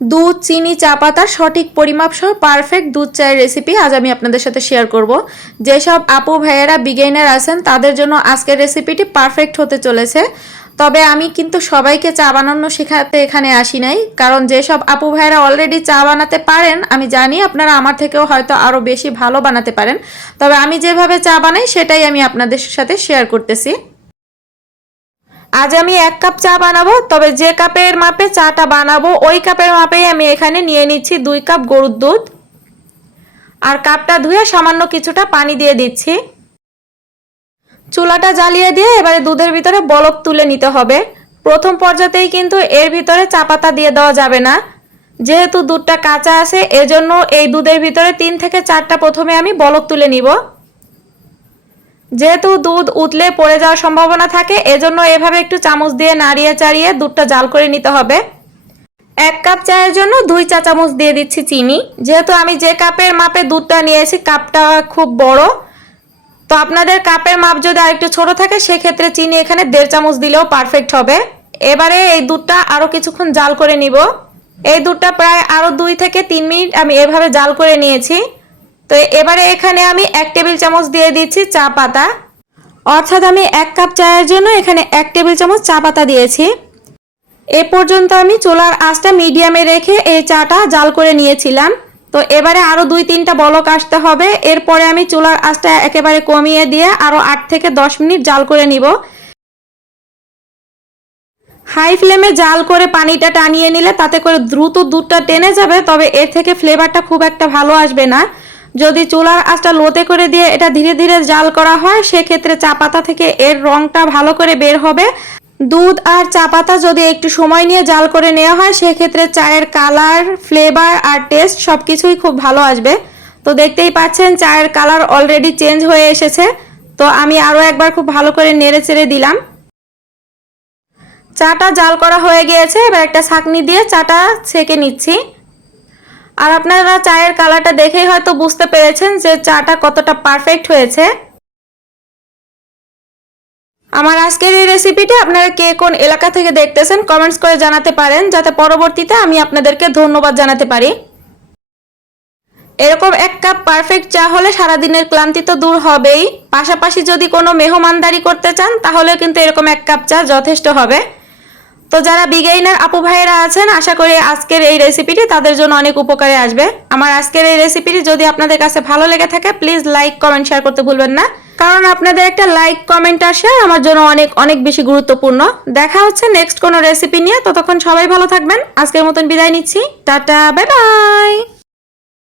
দুধ, চিনি, চা পাতা সঠিক পরিমাপ সহ পারফেক্ট দুধ চায়ের রেসিপি আজ আমি আপনাদের সাথে শেয়ার করব। যেসব আপু, ভাইয়েরা বিগেইনার আছেন, তাদের জন্য আজকের রেসিপিটি পারফেক্ট হতে চলেছে। তবে আমি কিন্তু সবাইকে চা বানানো শেখাতে এখানে আসি নাই, কারণ যেসব আপু, ভাইয়েরা অলরেডি চা বানাতে পারেন, আমি জানি আপনারা আমার থেকেও হয়তো আরও বেশি ভালো বানাতে পারেন। তবে আমি যেভাবে চা বানাই, সেটাই আমি আপনাদের সাথে শেয়ার করতেছি। আজ আমি এক কাপ চা বানাবো, তবে যে কাপের মাপে চাটা বানাবো, ওই কাপের মাপেই আমি এখানে নিয়ে নিচ্ছি দুই কাপ গরুর দুধ। আর কাপটা ধুয়ে সামান্য কিছুটা পানি দিয়ে দিচ্ছি। চুলাটা জ্বালিয়ে দিয়ে এবারে দুধের ভিতরে বলক তুলে নিতে হবে। প্রথম পর্যাতেই কিন্তু এর ভিতরে চা পাতা দিয়ে দেওয়া যাবে না। যেহেতু দুধটা কাঁচা আছে, এজন্য এই দুধের ভিতরে তিন থেকে চারটা প্রথমে আমি বলক তুলে নিব। যেহেতু দুধ উতলে পড়ে যাওয়ার সম্ভাবনা থাকে, এজন্য এভাবে একটু চামচ দিয়ে নাড়িয়ে চাড়িয়ে দুধটা জাল করে নিতে হবে। এক কাপ চায়ের জন্য দুই চা চামচ দিয়ে দিচ্ছি চিনি। যেহেতু আমি যে কাপের মাপে দুধটা নিয়েছি, কাপটা খুব বড়। তো আপনাদের কাপের মাপ যদি আরেকটু ছোট থাকে, সেক্ষেত্রে চিনি এখানে দেড় চামচ দিলেও পারফেক্ট হবে। এবারে এই দুধটা আরও কিছুক্ষণ জাল করে নিব। এই দুধটা প্রায় আরও দুই থেকে তিন মিনিট আমি এভাবে জাল করে নিয়েছি। তো এবারে এখানে আমি এক টেবিল চামচ দিয়ে দিচ্ছি চা পাতা। অর্থাৎ আমি এক কাপ চায়ের জন্য এখানে এক টেবিল চামচ চা পাতা দিয়েছি। এ পর্যন্ত আমি চুলার আঁচটা মিডিয়ামে রেখে এই চাটা জাল করে নিয়েছিলাম। তো এবারে আরও দুই তিনটা বলক আসতে হবে। এরপরে আমি চুলার আঁচটা একেবারে কমিয়ে দিয়ে আরও আট থেকে দশ মিনিট জাল করে নিব। হাই ফ্লেমে জাল করে পানিটা টানিয়ে নিলে তাতে করে দ্রুত দুধটা টেনে যাবে, তবে এর থেকে ফ্লেভারটা খুব একটা ভালো আসবে না। যদি চুলার আঁচটা লোতে করে দিয়ে এটা ধীরে ধীরে জাল করা হয়, সেক্ষেত্রে চা পাতা থেকে এর রংটা ভালো করে বের হবে। দুধ আর চা পাতা যদি একটু সময় নিয়ে জাল করে নেওয়া হয়, সেক্ষেত্রে চায়ের কালার, ফ্লেভার আর টেস্ট সব কিছুই খুব ভালো আসবে। তো দেখতেই পাচ্ছেন, চায়ের কালার অলরেডি চেঞ্জ হয়ে এসেছে। তো আমি আরও একবার খুব ভালো করে নেড়ে চেড়ে দিলাম। চাটা জাল করা হয়ে গিয়েছে, এবার একটা ছাঁকনি দিয়ে চাটা ছেঁকে নিচ্ছি। আর আপনারা চায়ের কালারটা দেখেই হয়তো বুঝতে পেরেছেন যে চাটা কতটা পারফেক্ট হয়েছে। আমার আজকের এই রেসিপিটি আপনারা কে কোন এলাকা থেকে দেখতেছেন কমেন্টস করে জানাতে পারেন, যাতে পরবর্তীতে আমি আপনাদেরকে ধন্যবাদ জানাতে পারি। এরকম এক কাপ পারফেক্ট চা হলে সারাদিনের ক্লান্তি তো দূর হবেই। পাশাপাশি যদি কোনো মেহমানদারি করতে চান, তাহলে কিন্তু এরকম এক কাপ চা যথেষ্ট হবে। তো যারা বিগেইনার আপু ভাইয়েরা আছেন, আশা করি আজকের এই রেসিপিটি তাদের জন্য অনেক উপকারে আসবে। আমার আজকের এই রেসিপিটি যদি আপনাদের কাছে ভালো লেগে থাকে প্লিজ লাইক কমেন্ট শেয়ার করতে ভুলবেন না। কারণ আপনাদের একটা লাইক কমেন্ট আর শেয়ার আমার জন্য অনেক অনেক বেশি গুরুত্বপূর্ণ। দেখা হচ্ছে নেক্সট কোনো রেসিপি নিয়ে। ততক্ষণ সবাই ভালো থাকবেন। আজকের মতন বিদায় নিচ্ছি। Tata bye bye